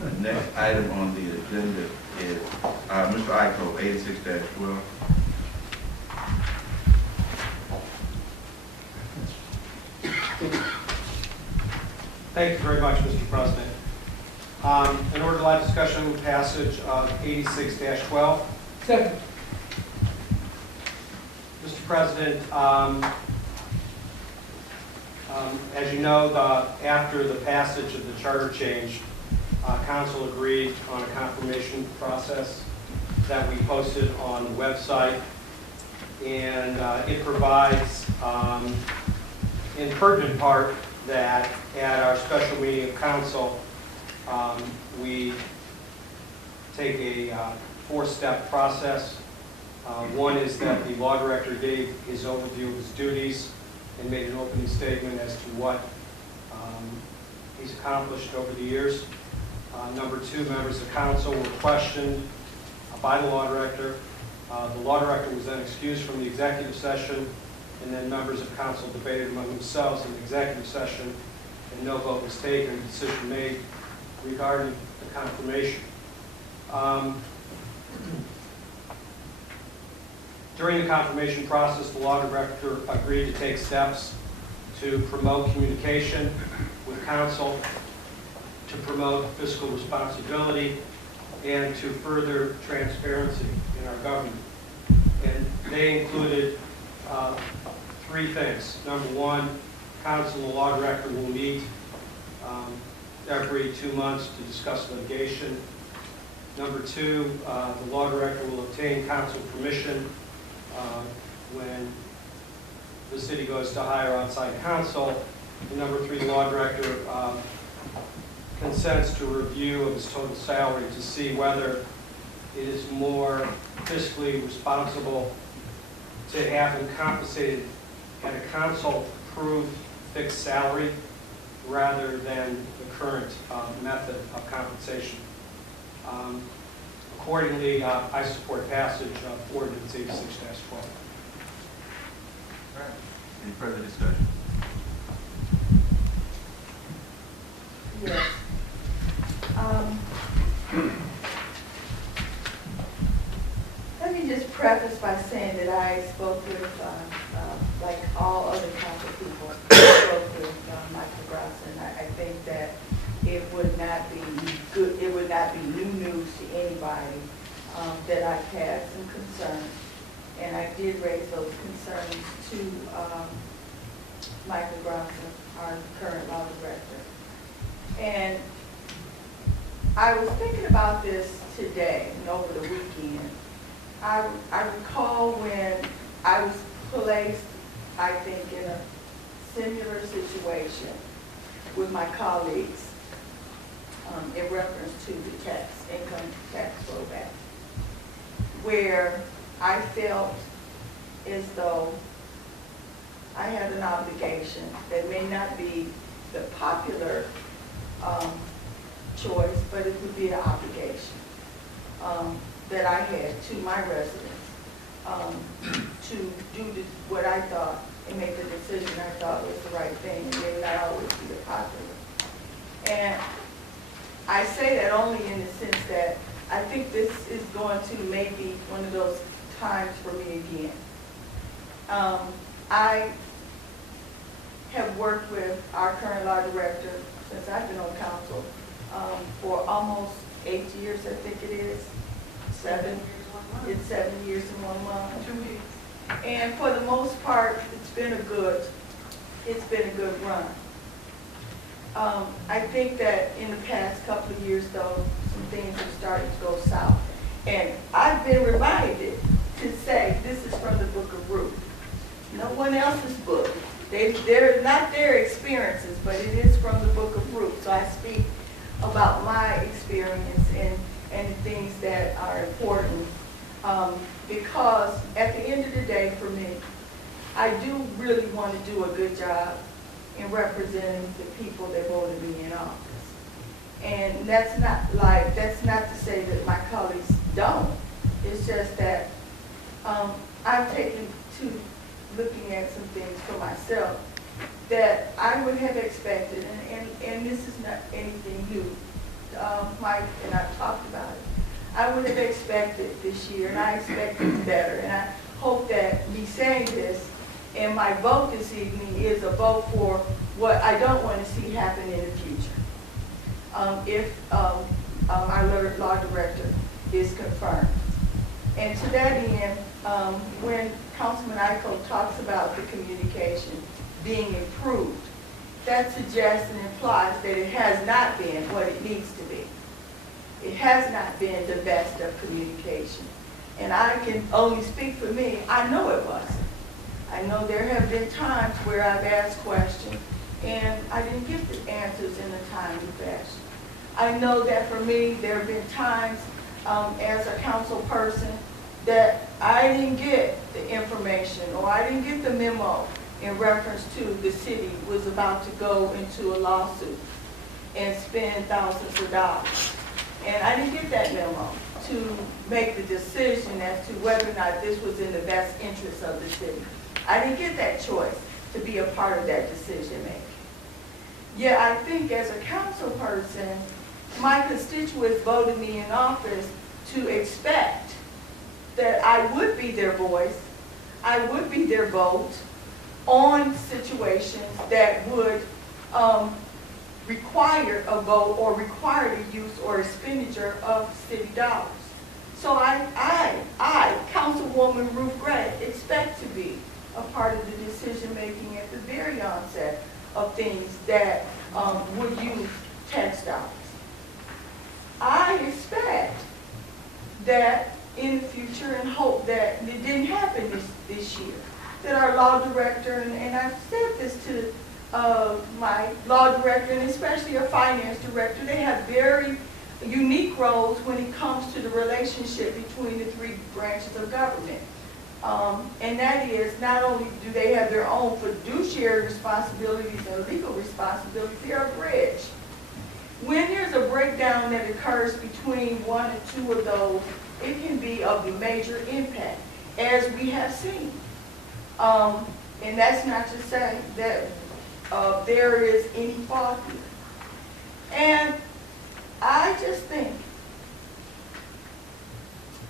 The next item on the agenda is Mr. Iko, 86-12. Thank you very much, Mr. President. In order to allow discussion and passage of 86-12. Second. Mr. President, as you know, after the passage of the charter change, Council agreed on a confirmation process that we posted on the website, and it provides, in pertinent part, that at our special meeting of Council, we take a four-step process. One is that the law director gave his overview of his duties and made an opening statement as to what he's accomplished over the years. Number two, members of council were questioned by the law director. The law director was then excused from the executive session, and then members of council debated among themselves in the executive session, and no vote was taken, a decision made regarding the confirmation. During the confirmation process, the law director agreed to take steps to promote communication with council, to promote fiscal responsibility, and to further transparency in our government. And they included three things. Number one, council and the law director will meet every 2 months to discuss litigation. Number two, the law director will obtain council permission when the city goes to hire outside counsel. And number three, the law director consents to a review of his total salary to see whether it is more fiscally responsible to have him compensated at a council-approved fixed salary rather than the current method of compensation. Accordingly, I support passage of ordinance 86-12. All right. Any further discussion? Yes. Let me just preface by saying that I spoke with, like all other council people, I spoke with Michael Grosson. I think that it would not be good, it would not be new news to anybody that I've had some concerns. And I did raise those concerns to Michael Grosson, our current law director. And I was thinking about this today and over the weekend. I recall when I was placed, I think, in a similar situation with my colleagues in reference to the income tax rollback, where I felt as though I had an obligation that may not be the popular choice, but it would be an obligation that I had to my residents to do what I thought and make the decision I thought was the right thing, and may not always be the popular. And I say that only in the sense that I think this is going to maybe one of those times for me again. I have worked with our current law director since I've been on council for almost 8 years, I think it is. 7. It's 7 years and 1 month. 2 weeks. And for the most part, it's been a good run. I think that in the past couple of years, though, some things have started to go south. And I've been reminded to say this is from the Book of Ruth. No one else's book. They're not their experiences, but it is from the Book of Ruth. So I speak about my experience and the things that are important. Because at the end of the day, for me, I do really want to do a good job in representing the people that voted me in office. And that's not to say that my colleagues don't. It's just that I've taken to looking at some things for myself that I would have expected, and this is not anything new to Mike and I talked about it, I would have expected this year, and I expected better. And I hope that me saying this and my vote this evening is a vote for what I don't want to see happen in the future. If our law director is confirmed. And to that end, when Councilman Iko talks about the communication being improved, that suggests and implies that it has not been what it needs to be. It has not been the best of communication. And I can only speak for me, I know it wasn't. I know there have been times where I've asked questions and I didn't get the answers in a timely fashion. I know that for me, there have been times as a council person that I didn't get the information or I didn't get the memo in reference to the city was about to go into a lawsuit and spend thousands of dollars. And I didn't get that memo to make the decision as to whether or not this was in the best interest of the city. I didn't get that choice to be a part of that decision making. Yet I think as a council person, my constituents voted me in office to expect that I would be their voice, I would be their vote on situations that would require a vote or require the use or expenditure of city dollars. So I, Councilwoman Ruth Gray, expect to be a part of the decision making at the very onset of things that would use tax dollars. I expect that in the future and hope that it didn't happen this year, that our law director, and I've said this to my law director and especially our finance director, they have very unique roles when it comes to the relationship between the three branches of government. And that is, not only do they have their own fiduciary responsibilities and legal responsibilities, they are a bridge. When there's a breakdown that occurs between one or two of those, it can be of a major impact, as we have seen. And that's not to say that there is any fault here. And I just think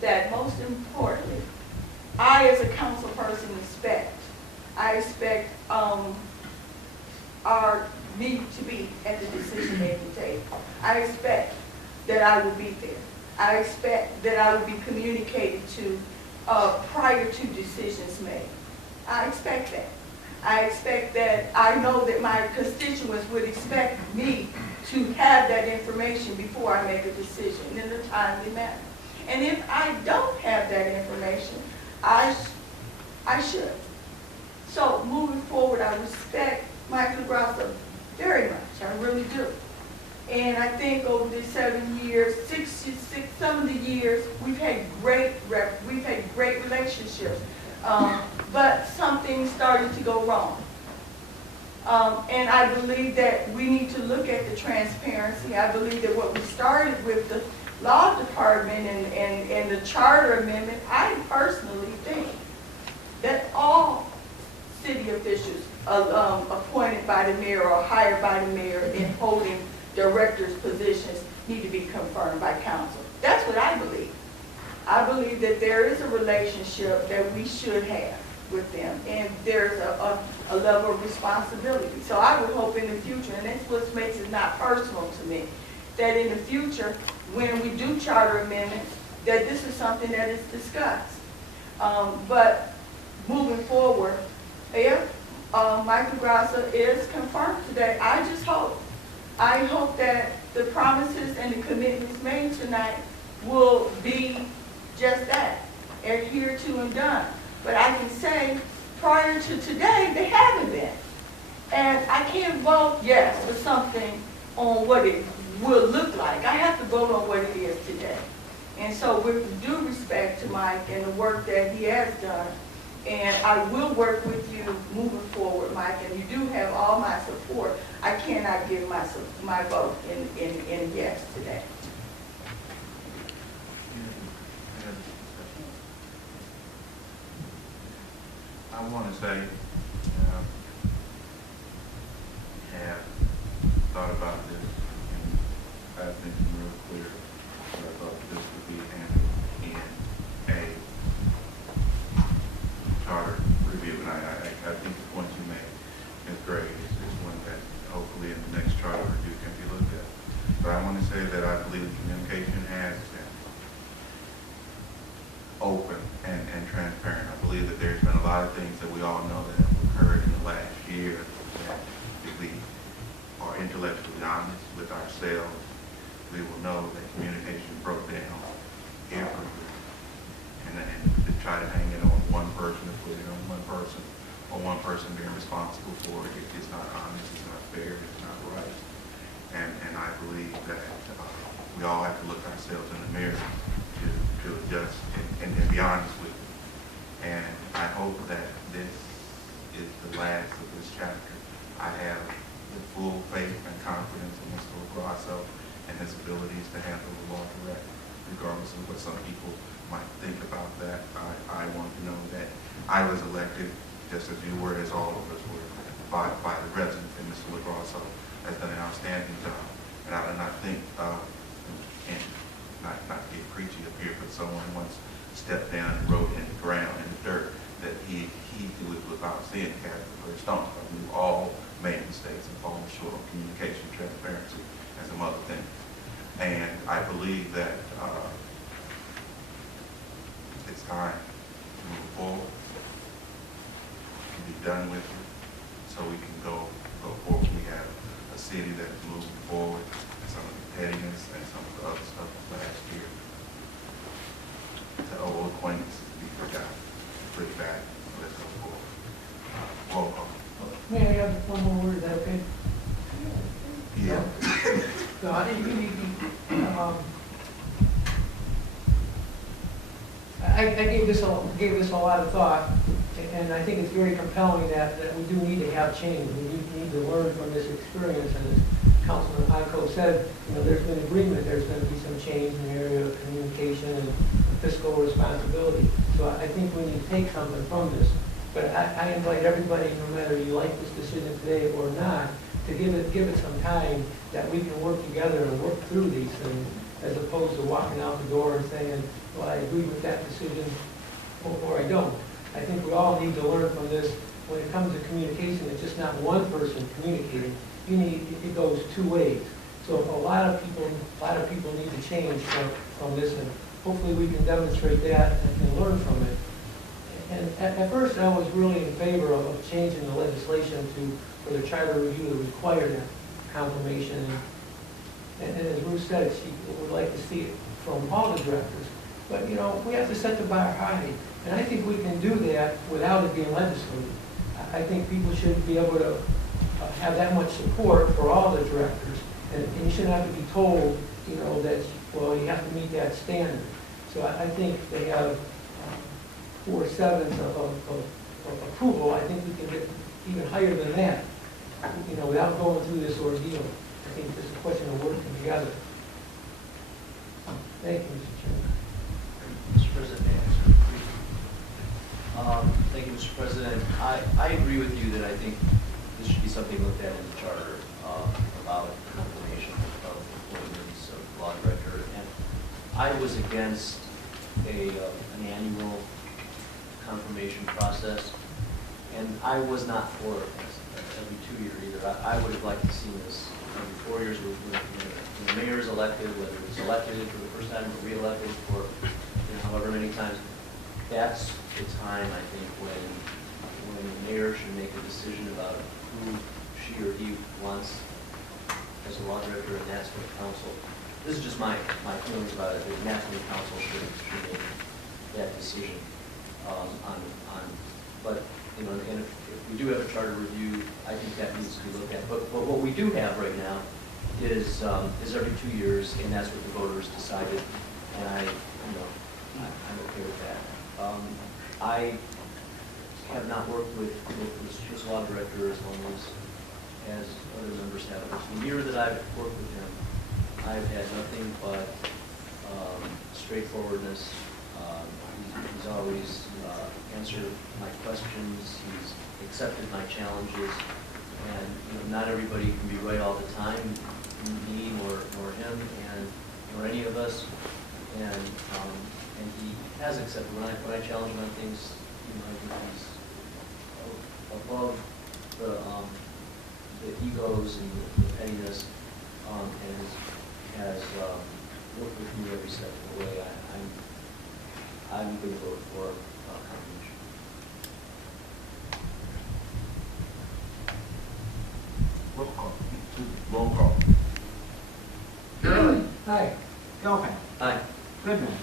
that most importantly, I as a council person expect our need to be at the decision-making table. I expect that I will be there. I expect that I will be communicated to prior to decisions made. I expect that. I expect that I know that my constituents would expect me to have that information before I make a decision in a timely manner. And if I don't have that information, I should. So moving forward, I respect Michael Grasso very much. I really do. And I think over the 7 years, some of the years, we've had great relationships. But something started to go wrong. And I believe that we need to look at the transparency. I believe that what we started with the law department and the charter amendment, I personally think that all city officials appointed by the mayor or hired by the mayor in holding directors' positions need to be confirmed by council. That's what I believe. I believe that there is a relationship that we should have with them, and there's a level of responsibility. So I would hope in the future, and that's what makes it not personal to me, that in the future, when we do charter amendments, that this is something that is discussed. But moving forward, if Michael Grasso is confirmed today, I hope that the promises and the commitments made tonight will be just that, adhered to and done. But I can say, prior to today, they haven't been. And I can't vote yes for something on what it will look like. I have to vote on what it is today. And so with due respect to Mike and the work that he has done, and I will work with you moving forward, Mike, and you do have all my support, I cannot give my vote in yes today. I want to say, have thought about this, and I've been some real believe the communication has been open and transparent. I believe that there's been a lot of things that we all know that have occurred in the last year that if we are intellectually honest with ourselves, we will know that communication broke down everywhere. And to try to hang it on one person, to put it on one person, or one person being responsible for it, it's not honest, it's not fair, it's not right. And I believe that we all have to look ourselves in the mirror to adjust and be honest with it. And I hope that this is the last of this chapter. I have the full faith and confidence in Mr. Grasso and his abilities to handle the law direct, regardless of what some people might think about that. I want to know that I was elected, just as you were, as all of us were, by the residents, and Mr. Grasso has done an outstanding job. And I do not think, and not get preachy up here, but someone once stepped down and wrote in the ground, in the dirt, that he do it without seeing Catholic or stone. We've all made mistakes and fallen short on communication, transparency, and some other things. And I believe that it's time to move forward, to be done with it, so we can go forward. We have a city that is moving forward, and some of the pettiness and some of the other stuff of last year. The old acquaintances to be forgotten, put it back, let's go forward. Roll call. May I have one more word, is that okay? Yeah. No, I think we need to, I gave this a lot of thought, and I think it's very compelling that we do need to have change. We need to learn from this experience, and as Councilman Ico said, there's been agreement, there's going to be some change in the area of communication and fiscal responsibility. So I think we need to take something from this. But I invite everybody, no matter you like this decision today or not, to give it some time that we can work together and work through these things, as opposed to walking out the door and saying, well, I agree with that decision, or I don't. I think we all need to learn from this. When it comes to communication, it's just not one person communicating. It goes two ways. So a lot of people need to change from this, and hopefully we can demonstrate that and learn from it. And at first, I was really in favor of changing the legislation for the charter review to require that confirmation. And as Ruth said, she would like to see it from all the directors. But, we have to set the bar high. And I think we can do that without it being legislated. I think people should be able to have that much support for all the directors. And you shouldn't have to be told, that, well, you have to meet that standard. So I think they have 4/7 of approval. I think we can get even higher than that, without going through this ordeal. I think it's a question of working together. Thank you, Mr. Chairman. Mr. President, may I answer, please? Thank you, Mr. President. I agree with you that I think this should be something looked at in the charter about confirmation of appointments of law director. And I was against an annual confirmation process, and I was not for it every 2 year either. I would have liked to see this every 4 years when the mayor is elected, whether it's elected for the first time or re-elected for however many times. That's the time, I think, when the mayor should make a decision about who she or he wants as a law director, and that's what council, this is just my feelings about it, the national council should make that decision but and if we do have a charter review, I think that needs to be looked at. But what we do have right now is every 2 years, and that's what the voters decided, and I'm okay with that. I have not worked with this law director as long as other members have. The year that I've worked with him, I've had nothing but straightforwardness. He's always answered my questions. He's accepted my challenges, and not everybody can be right all the time, me nor him, nor any of us. And he has accepted when I challenge him on things. I think he's above the egos and the pettiness, and has with me every step of the way, I'm going to vote for confirmation. Roll call. Roll call. Gurley. Aye. Gelfen. Aye. Goodman.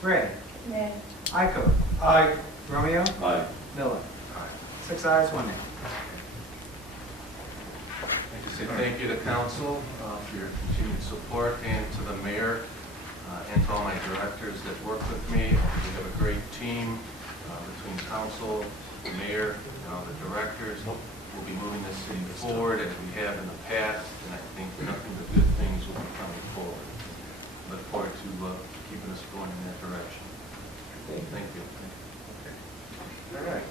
Gray. Nay. Ico. Aye. Romeo. Aye. Miller. Aye. 6 ayes, 1 nay. I'd like to say thank you to council for your continued support, and to the mayor and to all my directors that work with me. We have a great team between council, the mayor, and all the directors. We'll be moving this city forward as we have in the past, and I think nothing but good things will be coming forward. Look forward to keeping us going in that direction. Thank you. All right.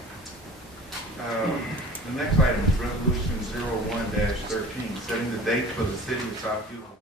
The next item is Resolution 01-13, setting the date for the City of South Houston